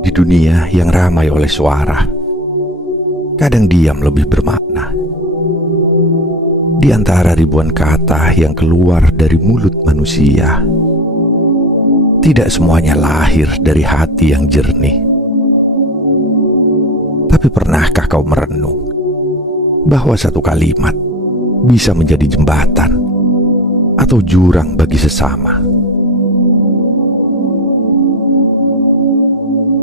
Di dunia yang ramai oleh suara, kadang diam lebih bermakna. Di antara ribuan kata yang keluar dari mulut manusia, tidak semuanya lahir dari hati yang jernih. Tapi pernahkah kau merenung bahwa satu kalimat bisa menjadi jembatan atau jurang bagi sesama?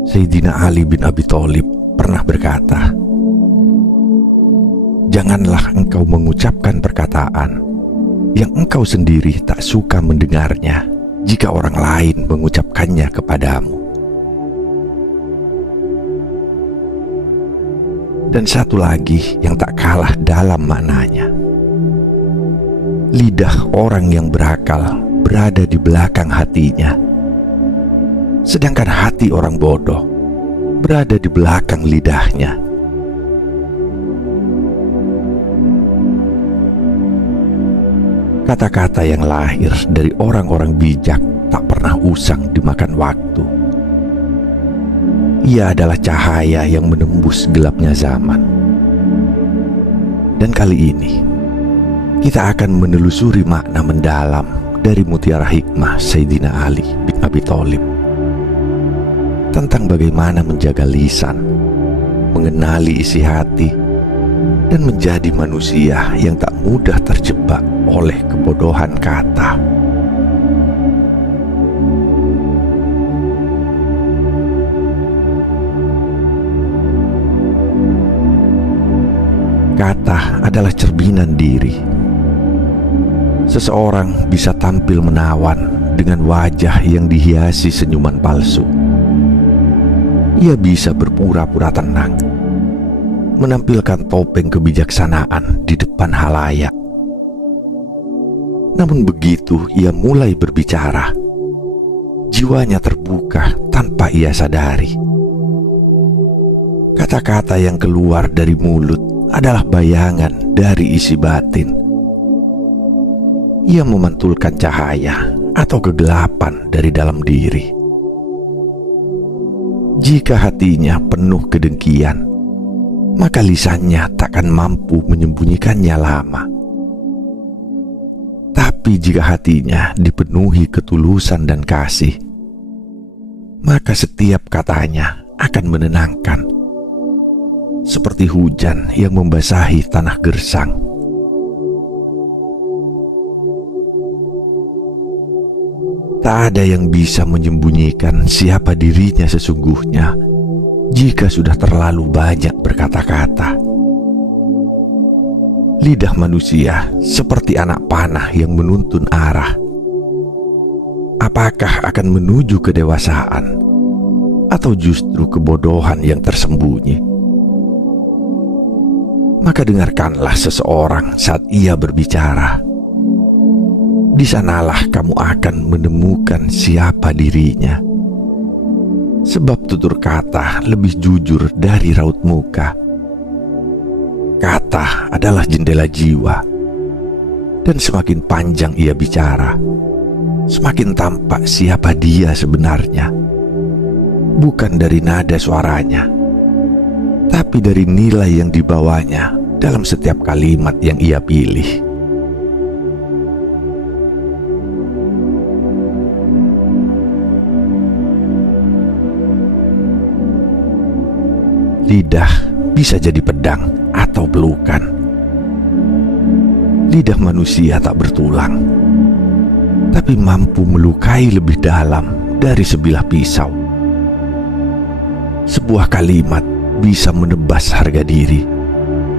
Sayyidina Ali bin Abi Thalib pernah berkata, "Janganlah engkau mengucapkan perkataan yang engkau sendiri tak suka mendengarnya jika orang lain mengucapkannya kepadamu." Dan satu lagi yang tak kalah dalam maknanya, lidah orang yang berakal berada di belakang hatinya, sedangkan hati orang bodoh berada di belakang lidahnya. Kata-kata yang lahir dari orang-orang bijak tak pernah usang dimakan waktu. Ia adalah cahaya yang menembus gelapnya zaman. Dan kali ini, kita akan menelusuri makna mendalam dari mutiara hikmah Sayyidina Ali bin Abi Thalib tentang bagaimana menjaga lisan, mengenali isi hati, dan menjadi manusia yang tak mudah terjebak oleh kebodohan kata. Kata adalah cerminan diri. Seseorang bisa tampil menawan dengan wajah yang dihiasi senyuman palsu. Ia bisa berpura-pura tenang, menampilkan topeng kebijaksanaan di depan halayak. Namun begitu ia mulai berbicara, jiwanya terbuka tanpa ia sadari. Kata-kata yang keluar dari mulut adalah bayangan dari isi batin. Ia memantulkan cahaya atau kegelapan dari dalam diri. Jika hatinya penuh kedengkian, maka lisannya takkan mampu menyembunyikannya lama. Tapi jika hatinya dipenuhi ketulusan dan kasih, maka setiap katanya akan menenangkan, seperti hujan yang membasahi tanah gersang. Tak ada yang bisa menyembunyikan siapa dirinya sesungguhnya jika sudah terlalu banyak berkata-kata. Lidah manusia seperti anak panah yang menuntun arah. Apakah akan menuju kedewasaan atau justru kebodohan yang tersembunyi? Maka dengarkanlah seseorang saat ia berbicara. Di sanalah kamu akan menemukan siapa dirinya. Sebab tutur kata lebih jujur dari raut muka. Kata adalah jendela jiwa. Dan semakin panjang ia bicara, semakin tampak siapa dia sebenarnya. Bukan dari nada suaranya, tapi dari nilai yang dibawanya dalam setiap kalimat yang ia pilih. Lidah bisa jadi pedang atau pelukan. Lidah manusia tak bertulang, tapi mampu melukai lebih dalam dari sebilah pisau. Sebuah kalimat bisa menebas harga diri,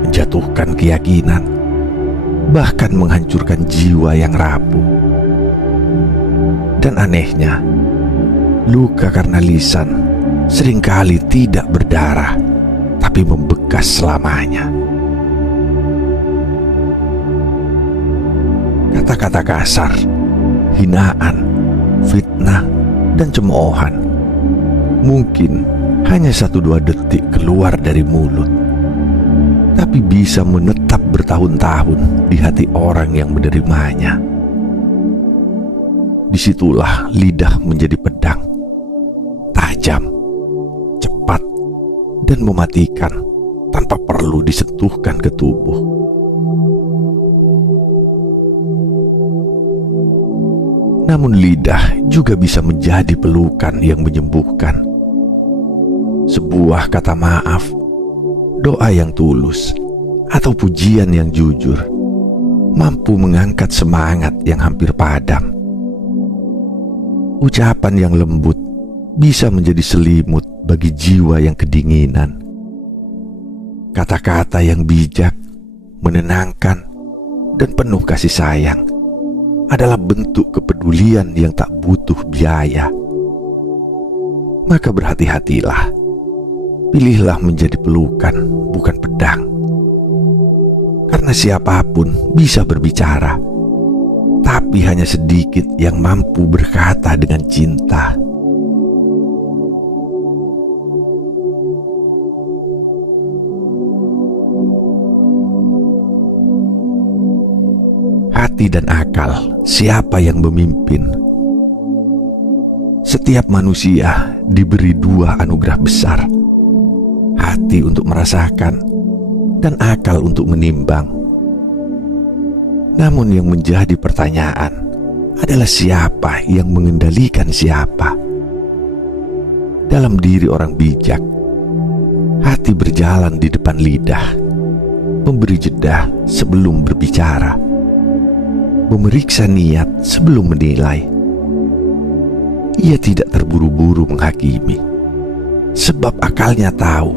menjatuhkan keyakinan, bahkan menghancurkan jiwa yang rapuh. Dan anehnya, luka karena lisan seringkali tidak berdarah, tapi membekas selamanya. Kata-kata kasar, hinaan, fitnah, dan cemoohan mungkin hanya 1-2 detik keluar dari mulut, tapi bisa menetap bertahun-tahun di hati orang yang menerimanya. Disitulah lidah menjadi pedang, tajam, cepat, dan mematikan tanpa perlu disentuhkan ke tubuh. Namun lidah juga bisa menjadi pelukan yang menyembuhkan. Sebuah kata maaf, doa yang tulus, atau pujian yang jujur mampu mengangkat semangat yang hampir padam. Ucapan yang lembut bisa menjadi selimut bagi jiwa yang kedinginan. Kata-kata yang bijak, menenangkan, dan penuh kasih sayang adalah bentuk kepedulian yang tak butuh biaya. Maka berhati-hatilah. Pilihlah menjadi pelukan, bukan pedang. Karena siapapun bisa berbicara, tapi hanya sedikit yang mampu berkata dengan cinta. Hati dan akal, siapa yang memimpin? Setiap manusia diberi dua anugerah besar, hati untuk merasakan dan akal untuk menimbang. Namun yang menjadi pertanyaan adalah siapa yang mengendalikan siapa. Dalam diri orang bijak, hati berjalan di depan lidah, memberi jeda sebelum berbicara, memeriksa niat sebelum menilai. Ia tidak terburu-buru menghakimi, sebab akalnya tahu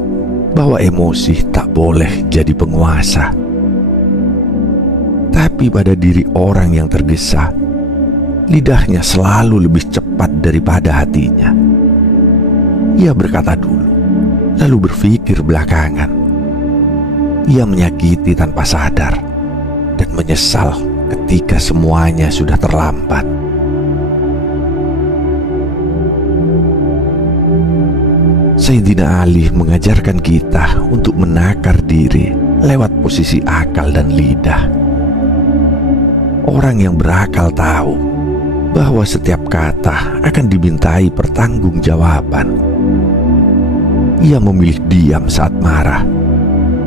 bahwa emosi tak boleh jadi penguasa. Tapi pada diri orang yang tergesa, lidahnya selalu lebih cepat daripada hatinya. Ia berkata dulu, lalu berpikir belakangan. Ia menyakiti tanpa sadar dan menyesal ketika semuanya sudah terlambat. Sayyidina Ali mengajarkan kita untuk menakar diri lewat posisi akal dan lidah. Orang yang berakal tahu bahwa setiap kata akan dimintai pertanggungjawaban. Ia memilih diam saat marah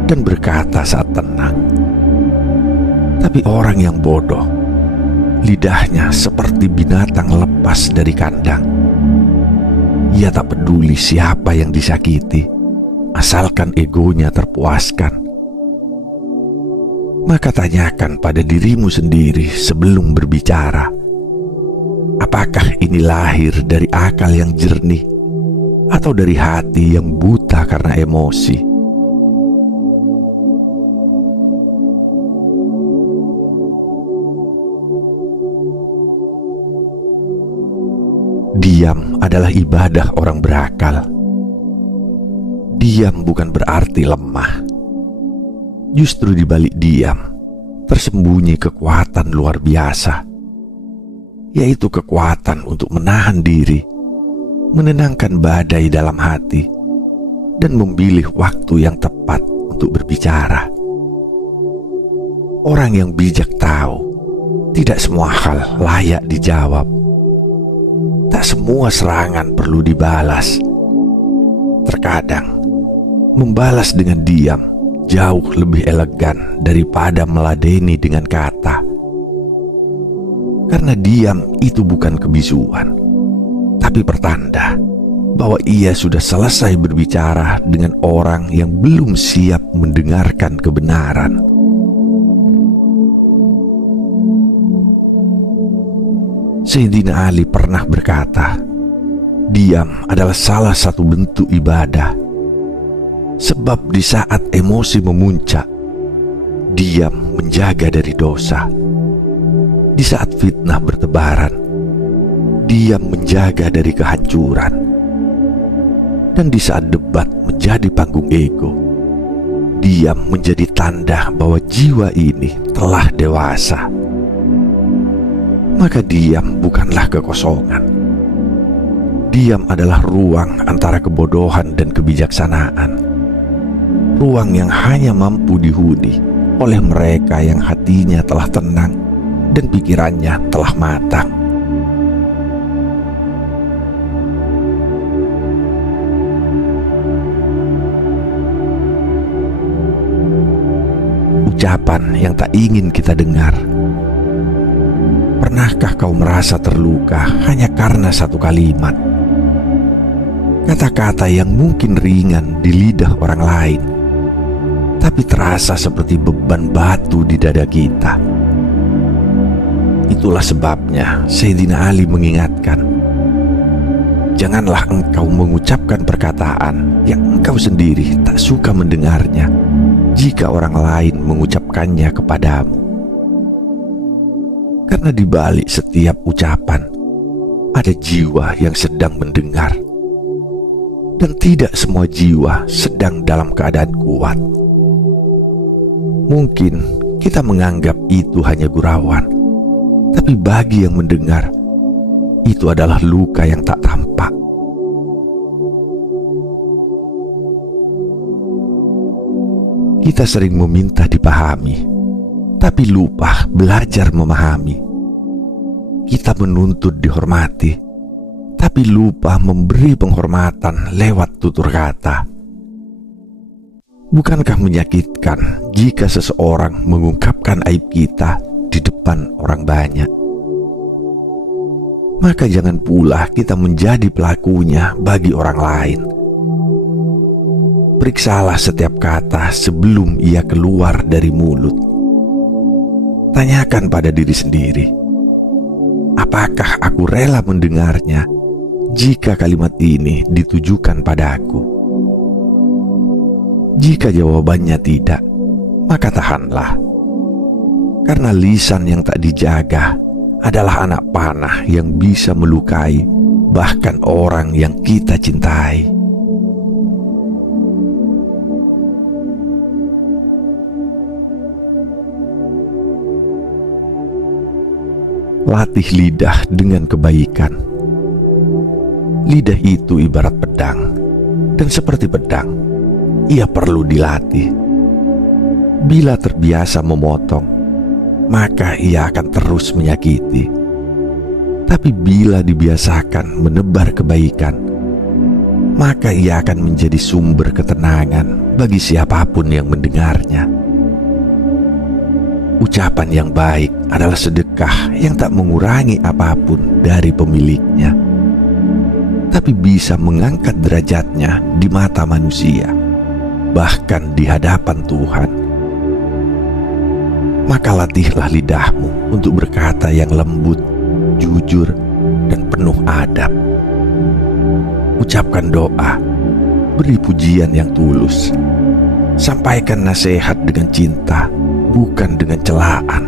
dan berkata saat tenang. Tapi orang yang bodoh, lidahnya seperti binatang lepas dari kandang. Ia tak peduli siapa yang disakiti, asalkan egonya terpuaskan. Maka tanyakan pada dirimu sendiri sebelum berbicara. Apakah ini lahir dari akal yang jernih atau dari hati yang buta karena emosi? Diam adalah ibadah orang berakal. Diam bukan berarti lemah. Justru di balik diam tersembunyi kekuatan luar biasa, yaitu kekuatan untuk menahan diri, menenangkan badai dalam hati, dan memilih waktu yang tepat untuk berbicara. Orang yang bijak tahu tidak semua hal layak dijawab. Tak semua serangan perlu dibalas. Terkadang, membalas dengan diam jauh lebih elegan daripada meladeni dengan kata. Karena diam itu bukan kebisuan, tapi pertanda bahwa ia sudah selesai berbicara dengan orang yang belum siap mendengarkan kebenaran. Sayyidina Ali pernah berkata, diam adalah salah satu bentuk ibadah. Sebab di saat emosi memuncak, diam menjaga dari dosa. Di saat fitnah bertebaran, diam menjaga dari kehancuran. Dan di saat debat menjadi panggung ego, diam menjadi tanda bahwa jiwa ini telah dewasa. Maka diam bukanlah kekosongan. Diam adalah ruang antara kebodohan dan kebijaksanaan. Ruang yang hanya mampu dihuni oleh mereka yang hatinya telah tenang dan pikirannya telah matang. ucapan yang tak ingin kita dengar? Pernahkah kau merasa terluka hanya karena satu kalimat? Kata-kata yang mungkin ringan di lidah orang lain, tapi terasa seperti beban batu di dada kita. Itulah sebabnya Sayyidina Ali mengingatkan, janganlah engkau mengucapkan perkataan yang engkau sendiri tak suka mendengarnya jika orang lain mengucapkannya kepadamu. Karena di balik setiap ucapan ada jiwa yang sedang mendengar, dan tidak semua jiwa sedang dalam keadaan kuat. Mungkin kita menganggap itu hanya gurauan, tapi bagi yang mendengar, itu adalah luka yang tak tampak. Kita sering meminta dipahami, tapi lupa belajar memahami. Kita menuntut dihormati, tapi lupa memberi penghormatan lewat tutur kata. Bukankah menyakitkan jika seseorang mengungkapkan aib kita di depan orang banyak? Maka jangan pula kita menjadi pelakunya bagi orang lain. Periksalah setiap kata sebelum ia keluar dari mulut. Tanyakan pada diri sendiri, apakah aku rela mendengarnya jika kalimat ini ditujukan padaku? Jika jawabannya tidak, maka tahanlah. Karena lisan yang tak dijaga adalah anak panah yang bisa melukai bahkan orang yang kita cintai. Latih lidah dengan kebaikan. Lidah itu ibarat pedang, dan seperti pedang, ia perlu dilatih. Bila terbiasa memotong, maka ia akan terus menyakiti. Tapi bila dibiasakan menebar kebaikan, maka ia akan menjadi sumber ketenangan bagi siapapun yang mendengarnya. Ucapan yang baik adalah sedekah yang tak mengurangi apapun dari pemiliknya, tapi bisa mengangkat derajatnya di mata manusia, bahkan di hadapan Tuhan. Maka latihlah lidahmu untuk berkata yang lembut, jujur, dan penuh adab. Ucapkan doa, beri pujian yang tulus, sampaikan nasihat dengan cinta, bukan dengan celaan.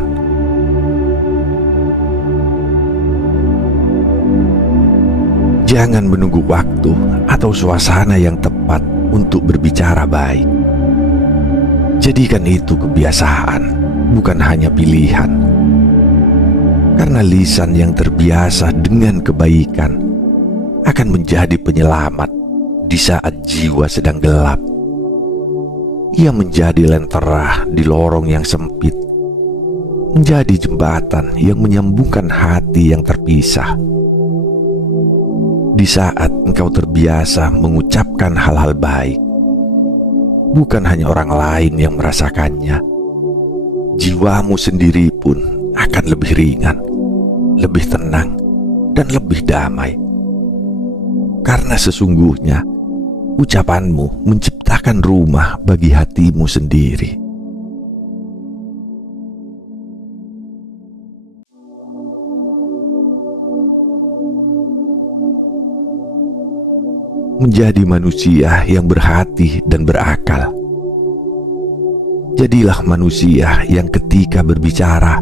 Jangan menunggu waktu atau suasana yang tepat untuk berbicara baik. Jadikan itu kebiasaan, bukan hanya pilihan. Karena lisan yang terbiasa dengan kebaikan akan menjadi penyelamat di saat jiwa sedang gelap. Ia menjadi lentera di lorong yang sempit, menjadi jembatan yang menyambungkan hati yang terpisah. Di saat engkau terbiasa mengucapkan hal-hal baik, bukan hanya orang lain yang merasakannya, jiwamu sendiri pun akan lebih ringan, lebih tenang, dan lebih damai. Karena sesungguhnya ucapanmu menciptakan rumah bagi hatimu sendiri. Menjadi manusia yang berhati dan berakal. Jadilah manusia yang ketika berbicara,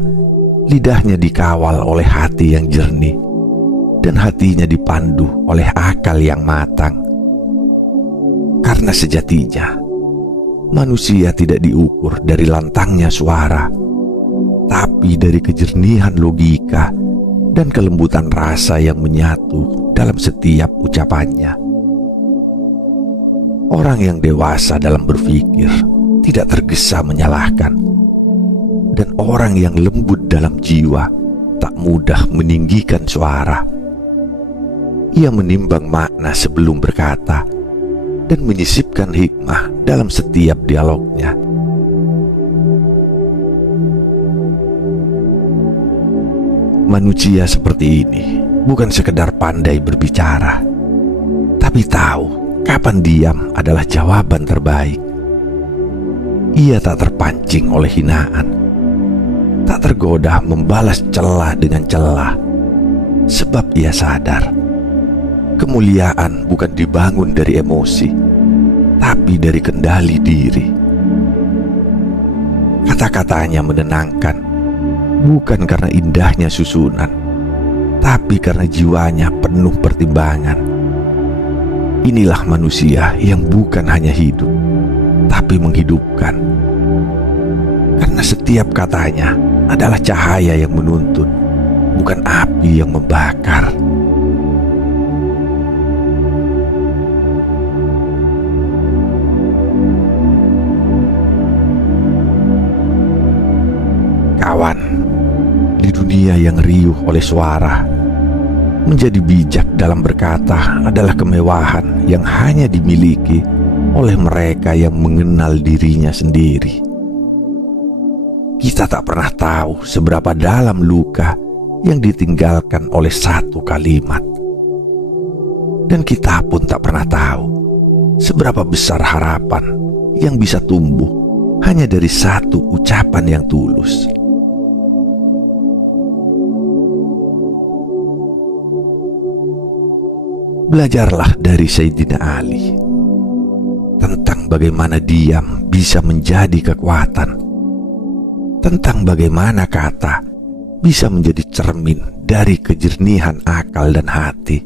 lidahnya dikawal oleh hati yang jernih, dan hatinya dipandu oleh akal yang matang. Karena sejatinya, manusia tidak diukur dari lantangnya suara, tapi dari kejernihan logika dan kelembutan rasa yang menyatu dalam setiap ucapannya. Orang yang dewasa dalam berpikir tidak tergesa menyalahkan, dan orang yang lembut dalam jiwa tak mudah meninggikan suara. Ia menimbang makna sebelum berkata dan menyisipkan hikmah dalam setiap dialognya. Manusia seperti ini bukan sekedar pandai berbicara, tapi tahu kapan diam adalah jawaban terbaik. Ia tak terpancing oleh hinaan, tak tergoda membalas celah dengan celah, sebab ia sadar kemuliaan bukan dibangun dari emosi, tapi dari kendali diri. Kata-katanya menenangkan, bukan karena indahnya susunan, tapi karena jiwanya penuh pertimbangan. Inilah manusia yang bukan hanya hidup, tapi menghidupkan. Karena setiap katanya adalah cahaya yang menuntun, bukan api yang membakar. Kawan, di dunia yang riuh oleh suara, menjadi bijak dalam berkata adalah kemewahan yang hanya dimiliki oleh mereka yang mengenal dirinya sendiri. Kita tak pernah tahu seberapa dalam luka yang ditinggalkan oleh satu kalimat. Dan kita pun tak pernah tahu seberapa besar harapan yang bisa tumbuh hanya dari satu ucapan yang tulus. Belajarlah dari Sayyidina Ali tentang bagaimana diam bisa menjadi kekuatan, tentang bagaimana kata bisa menjadi cermin dari kejernihan akal dan hati.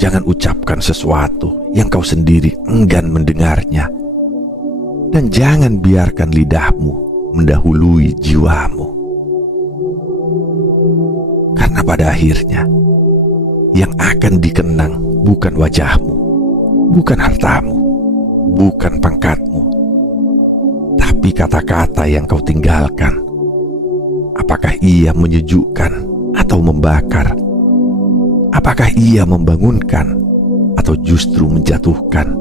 Jangan ucapkan sesuatu yang kau sendiri enggan mendengarnya, dan jangan biarkan lidahmu mendahului jiwamu. Karena pada akhirnya yang akan dikenang bukan wajahmu, bukan hartamu, bukan pangkatmu, tapi kata-kata yang kau tinggalkan. Apakah ia menyejukkan atau membakar? Apakah ia membangunkan atau justru menjatuhkan?